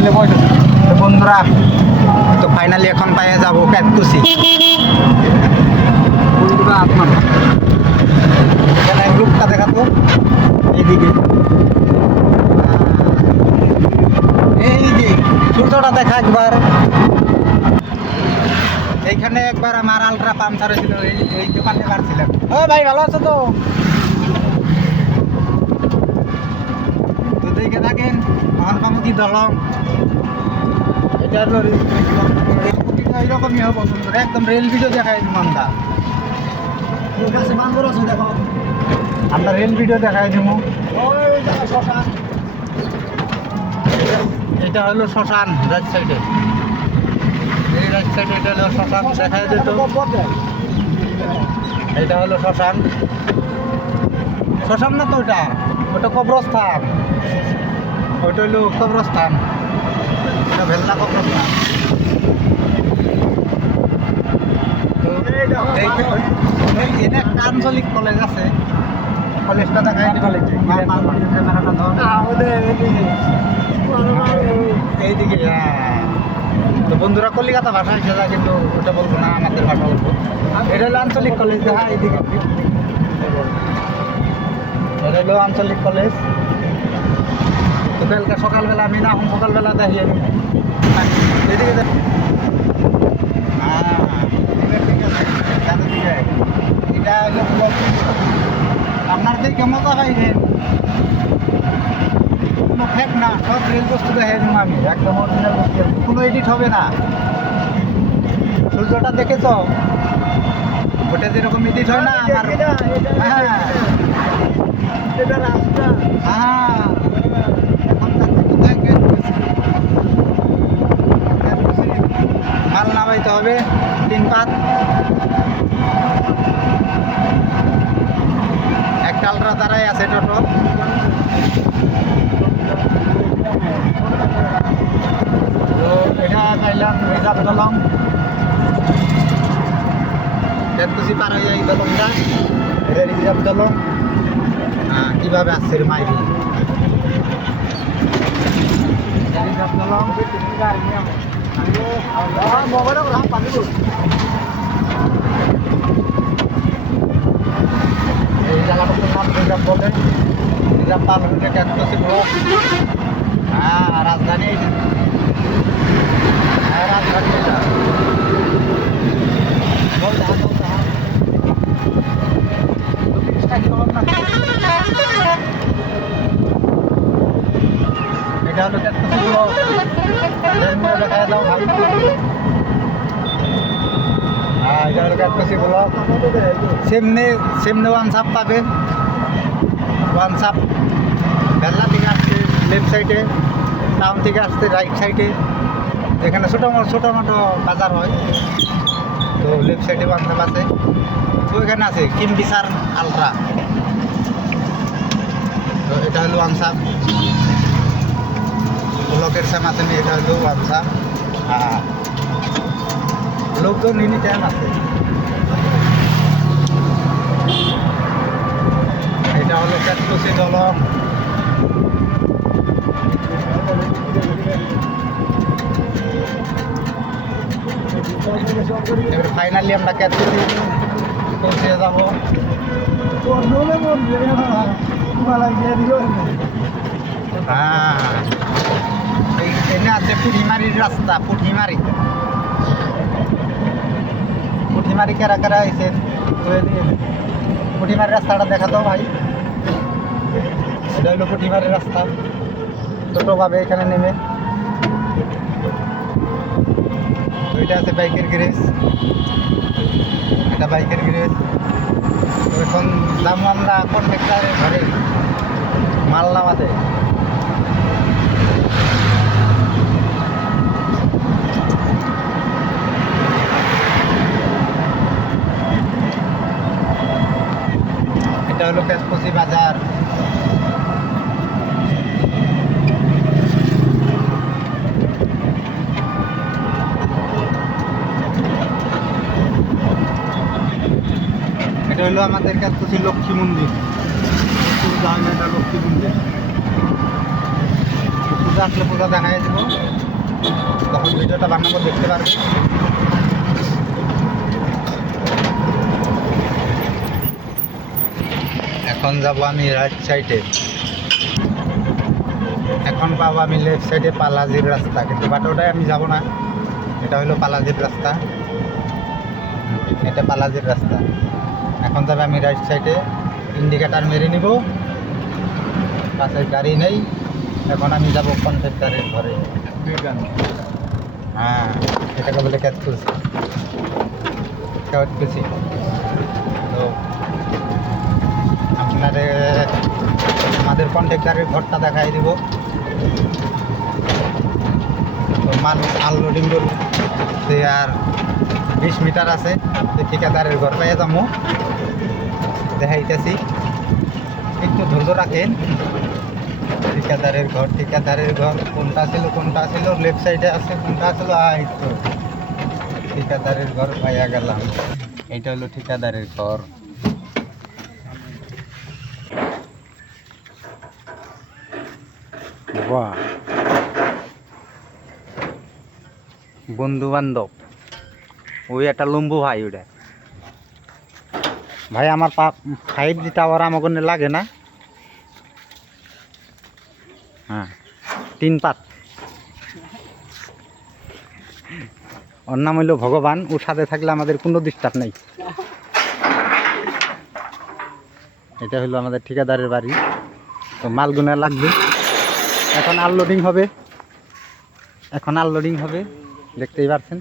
হোটেলে বসে। তো বন্ধুরা, তো ফাইনালি এখন পায়ে যাবো পেটকুচি। বন্ধুরা আপনার এখানে রূপটা দেখাতো এইদিকে, এই যে সূর্যটা দেখা একবার। এইখানে একবার আমার আলট্রা পাম্পচার হয়েছিল, এই দোকানে পারছিলাম। ও ভাই ভালো আছো তো? তো দেখে থাকেন মহানকামুদী দলং। এটা হলো এইরকমই হবে বন্ধুরা, একদম রেল ভিডিও দেখায় মন্দা। দেখো আমরা রেল ভিডিও দেখাই দিব। এটা হলো শ্মশান রাইট সাইডে, এই রাইট সাইডে এটা হলো শ্মশান দেখাই যেত। এটা হলো শ্মশান, শ্মশান না তো ওটা, ওটা কবরস্থান। ওইটা হলো কবরস্থান, এটা ভেল্লা কবরস্থান। এনে একটা আঞ্চলিক কলেজ আছে, কলেজটা দেখাই এইদিকে। হ্যাঁ, তো বন্ধুরা কলিকাতা ভাষা এসে যায়, কিন্তু ওটা বলবো না, আমাদের ভাষা বলবো। এটা হলো আঞ্চলিক কলেজ, হ্যাঁ এইদিকে। এটা হলো আঞ্চলিক কলেজ। তো কালকে সকালবেলা আমি না, সকালবেলা দেখি এদিকে এটা আপনার দেখে মজা পাইবেন, কোনো ফেক না, সব রেল বস্তু দেখে দিব আমি, একদম অরিজিনাল বস্তু, কোনো এডিট হবে না। সূর্যটা দেখেছ, ওটা যেরকম এডিট হয় না আমার। হ্যাঁ হ্যাঁ, মাল নামাইতে হবে 3 পাত। একটা আলট্রা দ্বারাই আছে টোটো। তো এটা পাইলাম রিজার্ভ দলং, পেটকুচি পার হয়ে এই দলংটা, এটা রিজার্ভ দলং। হ্যাঁ, কীভাবে আসছে রে মাইরি রিজার্ভ দলং। এই জায়গাটার নাম রিজার্ভ বলে, রিজার্ভ পার হলে পেটকুচি ব্লক। হ্যাঁ, রাজধানী। হ্যাঁ, রাজধানী এটা। এটা হলো পেটকুচি ব্লক, দেখা দাও ভাই। হ্যাঁ, এটা হলো পেটকুচি ব্লক। সেমনে ওয়ানসাপ পাবে, ওয়ানসাপ বেল্লা থেকে আসছে লেফট সাইডে, টাউন থেকে আসছে রাইট সাইডে, যেখানে ছোটো মোটো বাজার হয়। তো লেফট সাইডে ওয়ানসাপ আছে, তো এখানে আছে কিমবিসার আলট্রা। তো এটা হলো ওয়ানসাপ ব্লকের সামাতেনি, এটা হলো ওয়ানসাপ। লোকজন এনি টাইম আছে। এটা হলো পেটকুচি দলং। এবার ফাইনালি আমরা পেটকুচি পৌঁছে যাবো। হ্যাঁ, এখানে আছে পুঠিমারির রাস্তা, পুঠিমারি কারা কারা আইছেন পুঠিমারির রাস্তাটা দেখা দাও ভাই। এটা হলো পুঠিমারির রাস্তা, ছোটোভাবে এখানে নেমে। ওইটা আছে বাইকের গ্যারেজ, এটা বাইকের গ্যারেজ। এখন যাবো আমরা কন্ট্রাক্টরের ঘরে মাল নামাতে। এটা হলো পেটকুচি বাজার। এটা হলো আমাদের পেটকুচি লক্ষ্মী মন্দির, এটা লক্ষ্মী মন্দির। পূজা আসলে পূজা দেখা যাবে। যখন ভিডিওটা বানাবো দেখতে পারবে। এখন যাব আমি রাইট সাইডে, এখন পাবো আমি লেফট সাইডে পালাজির রাস্তা, কিন্তু বাটোটায় আমি যাব না, এটা হলো পালাজির রাস্তা, এটা পালাজির রাস্তা। এখন যাবে আমি রাইট সাইডে, ইন্ডিকেটার মেরে নিব, পাশে গাড়ি নেই। এখন আমি যাব কন্ট্রাক্টরের ঘরে। হ্যাঁ, এটাকে বলে ক্যাচ খুলছি, তো আপনাদের আমাদের কন্ট্রাক্টরের ঘরটা দেখাই দিব। তো মাল আনলোডিং করব, সে আর 20 মিটার আছে, ঠিকাদারের ঘর পাইয়া যাবো, দেখাইতেছি, একটু ধৈর্য রাখেন। ঠিকাদারের ঘর কোনটা ছিল লেফট সাইডে আছে, কোনটা ছিল তো ঠিকাদারের ঘর পাইয়া গেলাম। এইটা হলো ঠিকাদারের ঘর। বাহ, বন্ধু বান্ধব, ওই একটা লম্বু ভাই, ওটা ভাই আমার 5G টাওয়ার আমাকে লাগে না। হ্যাঁ, 3 পাত, ওর নাম হইল ভগবান, ওর সাথে থাকলে আমাদের কোনো ডিস্টার্ব নেই। এটা হলো আমাদের ঠিকাদারের বাড়ি। তো মালগুনা লাগবে, এখন আনলোডিং হবে, দেখতেই পাচ্ছেন।